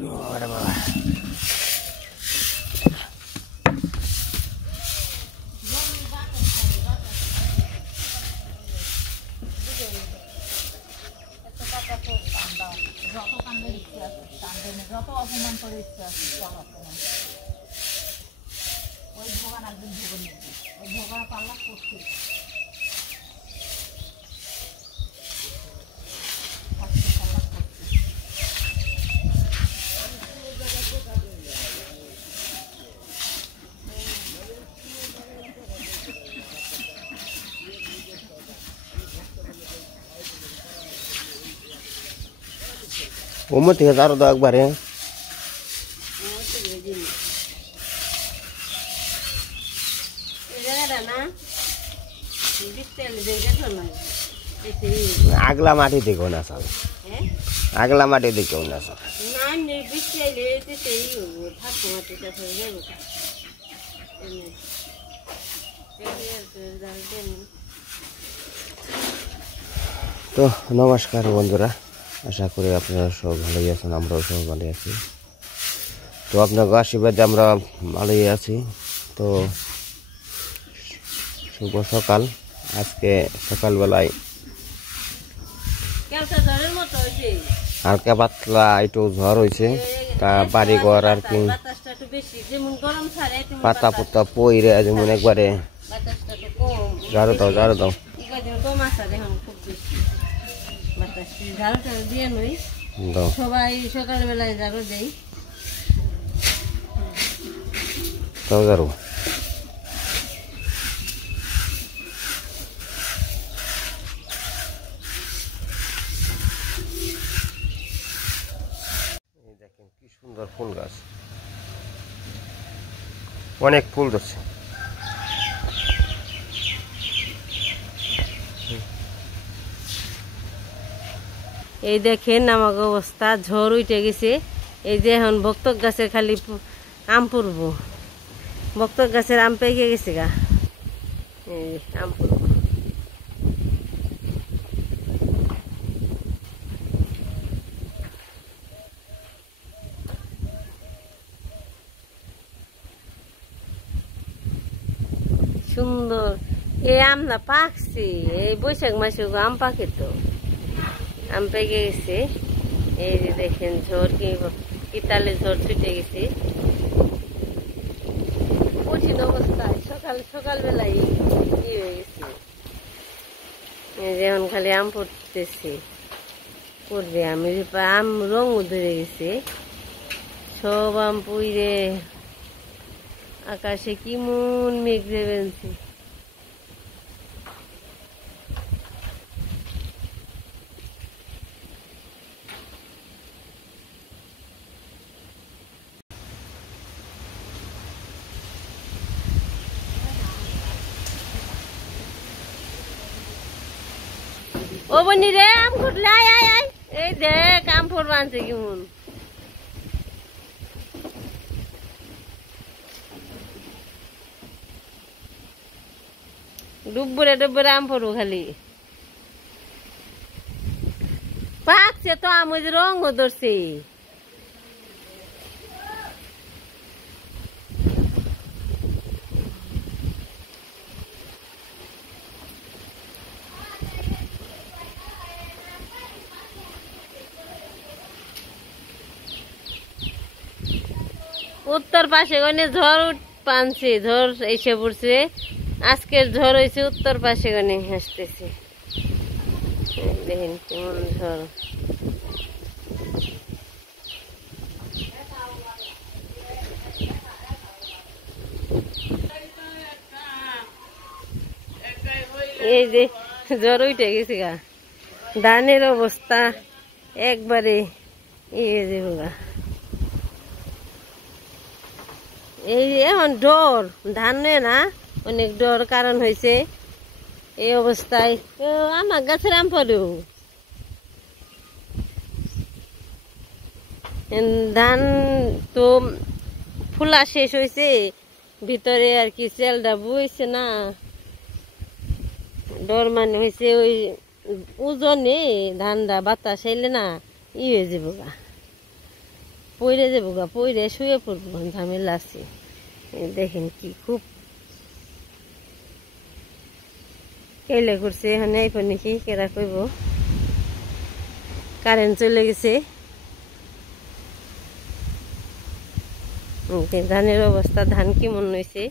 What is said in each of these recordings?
ওরে বাবা যত অপমান করে ইচ্ছা আছে ওই ভোগান একদিন ভোগন নেবে ওই ভোগান পাল্লা করছে उम्र থেকে আরো দাও একবারে আগলা মাটি দেখো না স্যার আগলা মাটি দেখো না স্যার তো নমস্কার বন্ধুরা আশা করি আপনারা সব ভালোই আছেন আমরাও সব ভালো আছি তো আপনাদের আশীর্বাদে আমরা ভালোই আছি তো শুভ সকাল আজকে সকালবেলায় হালকা পাতলা একটু ঝড় হয়েছে তা বাড়ি ঘর আর কি পাতা পুতা পইরে যেমন একবারে ঝাড়ু দাও সবাই সকালবেলায় ঝাড়ু দেই তাও ঝাড়ু দেখেন কি সুন্দর ফুল গাছ অনেক ফুল ধরছে এই দেখেন আমার অবস্থা ঝড় উঠে গেছে এই যে এখন ভক্তক গাছের খালি আম পড়বো ভক্তক গাছের আম পেকে গেছে গা এই আম পড়বো সুন্দর এই আম না পাকছে এই বৈশাখ মাসে আম পাকে তো আম পেকে গেছে এই যে দেখেন ঝড় কি তালে ঝড় ছুটে গেছে কঠিন অবস্থায় সকালবেলায় কি হয়ে গেছে যেমন খালি আম পড়তেছে পড়বে আম রঙ ধরে গেছে সব আম পুইরে আকাশে কি মন মেঘ দেবেনছে ও বনি রে আম ফুটলে আয় এই দেখ আম ফুটবা আনছে কেমন ডুবরে আম ফুটবো খালি পাকছে তো আম ওই যে রঙ ধরছে উত্তর পাশে গনে ঝড় পানছে ঝড় এসে পড়ছে আজকের ঝড় হয়েছে উত্তর পাশে গনে আসতেছে দেখেন কেমন ঝড় এই যে ঝড় উঠে গেছে গা ধানের অবস্থা একবারে ইয়ে যাবো গা এই এখন ডর ধান না অনেক ডর কারণ হয়েছে এই অবস্থায় আমার গাছের আম পড়েও ধান তো ফুলা শেষ হয়েছে ভিতরে আর কি চেলটা বইছে না ডর মানে হয়েছে ওই ওজনে ধানটা বাতাস আইলে না ই হয়ে যাব গা পইরে যাবো গা, পইরে শুয়ে পড়বো, ঝামেলা আছে। এই দেখেন কি খুব কেলে করছে এখানে, এই পানি কি কেরা কইব। কারেন্ট চলে গেছে। ধানের অবস্থা, ধান কি মন হয়েছে।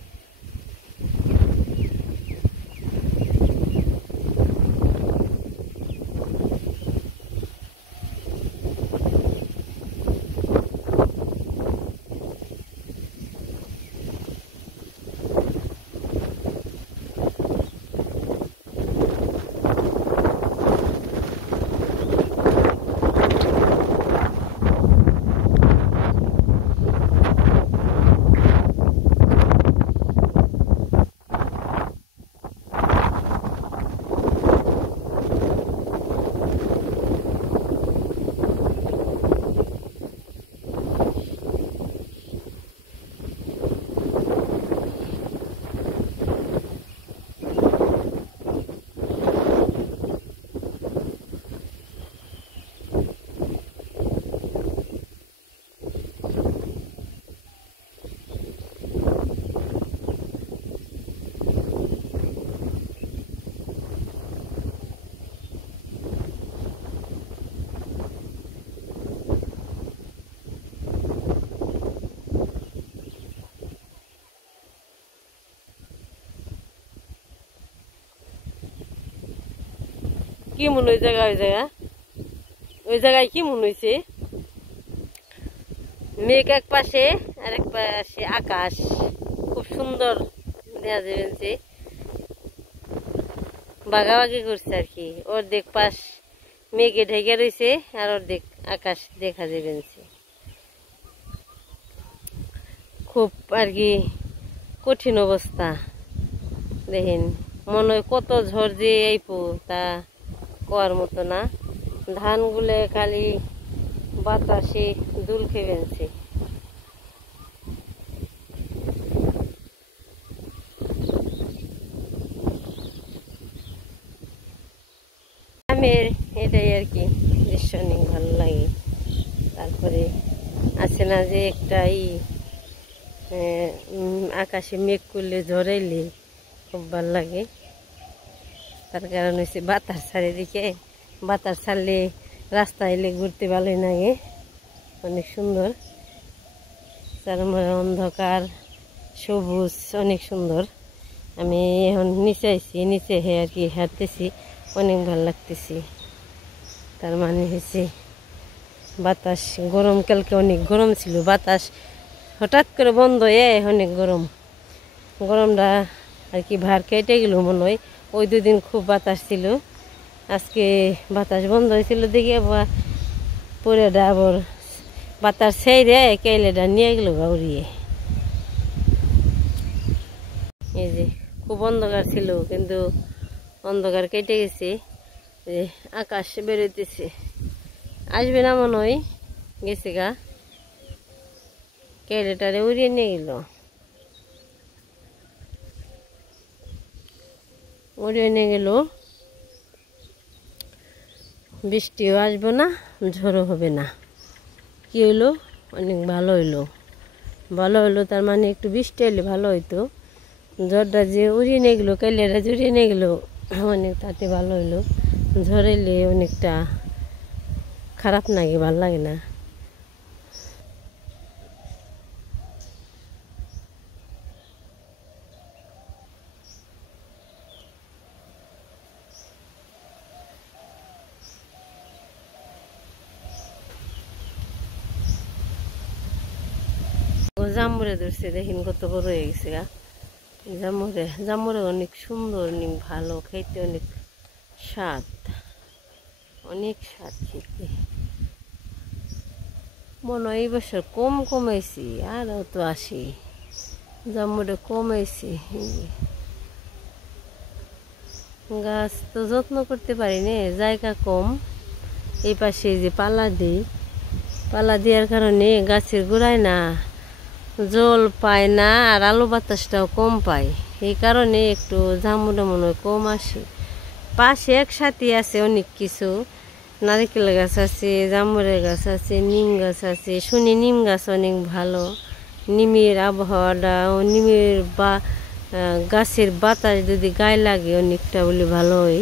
কি মনে ওই জায়গা, ওই জায়গায় কি মনে হয়েছে। মেঘ এক পাশে আর এক পাশে আকাশ, খুব সুন্দর দেখা যাবে। বাগাবাগি করছে আর কি, অর্ধেক পাশ মেঘে ঢেকে রয়েছে আর অর্ধেক আকাশ দেখা যাবে। খুব আর কি কঠিন অবস্থা। দেখেন মনে হয় কত ঝড় যে আইপো তা কোয়ার মতো না। ধানগুলো খালি বাতাসে দুল খেয়ে। গ্রামের এটাই আর কি দৃশ্য, অনেক ভালো লাগে। তারপরে আছে না যে একটা আকাশে মেঘ করলে ঝরাইলে খুব ভালো লাগে। তার কারণ হচ্ছে বাতাস চারিদিকে, বাতাস ছাড়লে রাস্তা এলে ঘুরতে ভালোই লাগে, অনেক সুন্দর। তার মধ্যে অন্ধকার সবুজ, অনেক সুন্দর। আমি এখন নিচে আইছি, নিচে আর কি হাঁটতেছি, অনেক ভালো লাগতেছি। তার মানে হচ্ছে বাতাস, গরমকালকে অনেক গরম ছিল, বাতাস হঠাৎ করে বন্ধ হয়ে অনেক গরম, গরমটা আর কি ভার কেটে গেল মনে হয়। ওই দুদিন খুব বাতাস ছিল, আজকে বাতাস বন্ধ হয়েছিল দেখি আবার পরেটা আবার বাতাস ছেড়ে কেলেটা নিয়ে গেল উড়িয়ে। এই যে খুব অন্ধকার ছিল, কিন্তু অন্ধকার কেটে গেছে, যে আকাশ বেরোতেছে, আসবে না মনে হয়, গেছে গা, কেলেটারে উড়িয়ে নিয়ে গেল। উড়িয়ে নিয়ে গেল, বৃষ্টিও আসবে না, ঝড়ও হবে না। কি হইলো, অনেক ভালো হইলো, ভালো হইলো। তার মানে একটু বৃষ্টি এলে ভালো হইতো। ঝড়টা যে উড়িয়ে নিয়ে গেলো, কেলেটা যে উড়িয়ে নিয়ে গেলো, অনেক তাতে ভালো হইলো। ঝড় এলে অনেকটা খারাপ লাগে, ভালো লাগে না। জামুরে ধরছে, দেখেন কত বড় হয়ে গেছে গা জামুরে। জামুরে অনেক সুন্দর, অনেক ভালো খাইতে, অনেক স্বাদ, অনেক স্বাদ খেতে। মনে হয় এই বছর কম কমাইছি, আরও তো আসি, জামুরে কমাইছি। গাছ তো যত্ন করতে পারি না, জায়গা কম। এই পাশে যে পালা দিই, পালা দেওয়ার কারণে গাছের গোড়ায় না জল পায় না, আর আলো বাতাসটাও কম পায়, এই কারণে একটু জামুটা মনে হয় কম আসে। পাশে একসাথে আছে অনেক কিছু, নারকেল গাছ আছে, জামুরের গাছ আছে, নিম গাছ আছে। শুনি নিম গাছ অনেক ভালো, নিমের আবহাওয়াটা ও নিমের গাছের বাতাস যদি গায়ে লাগে অনেকটা বলে ভালো হয়।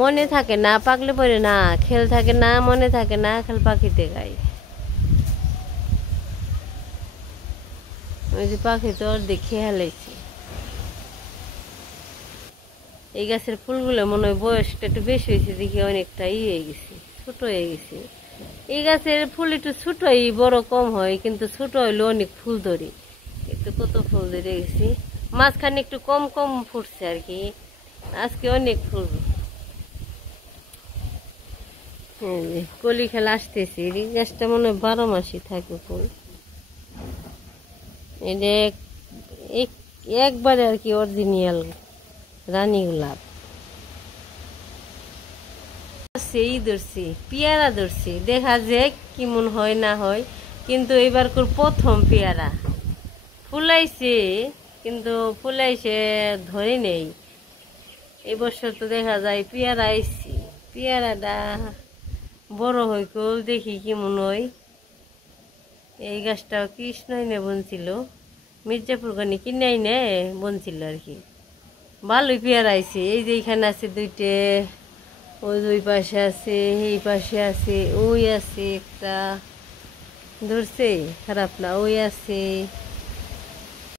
মনে থাকে না, পাকলে পরে না, খেল থাকে না, মনে থাকে না, খেল পাখিতে গায়ে। ওই যে পাখি তো অর্ধেক খেয়ে হেলাইছে। এই গাছের ফুলগুলো মনে হয় বয়সটা একটু বেশি হয়েছে, দেখি অনেকটা হয়ে গেছে, ছোট হয়ে গেছে। এই গাছের ফুল একটু ছোটই, বড় কম হয়, কিন্তু ছোট হইলে অনেক ফুল ধরে। একটু কত ফুল ধরে গেছে, মাঝখানে একটু কম কম ফুটছে আর কি, আজকে অনেক ফুল। কলি খেলা আসতেছে, এই গাছটা মনে হয় 12 মাসই থাকে ফুল। এটা একবারে আর কি অরিজিনাল রানী গোলাপ। সেই ধরছি, পেয়ারা ধরছি, দেখা যাক কেমন হয় না হয়। কিন্তু এবার প্রথম পেয়ারা ফুলাইছে, কিন্তু ফুলাইছে ধরে নেই। এবছর তো দেখা যায় পেয়ারা আইছি, পেয়ারাটা বড় হয় কল, দেখি কেমন হয়। এই গাছটা কৃষ্ণই নে বনছিল, মির্জাপুর গানি কিনাই নে বনছিল আর কি। ভালোই পেয়ারা আইছে। এই যে এখানে আছে দুইটে, ওই দুই পাশে আছে, এই পাশে আছে, ওই আছে একটা ধরছে, খারাপ না, ওই আছে।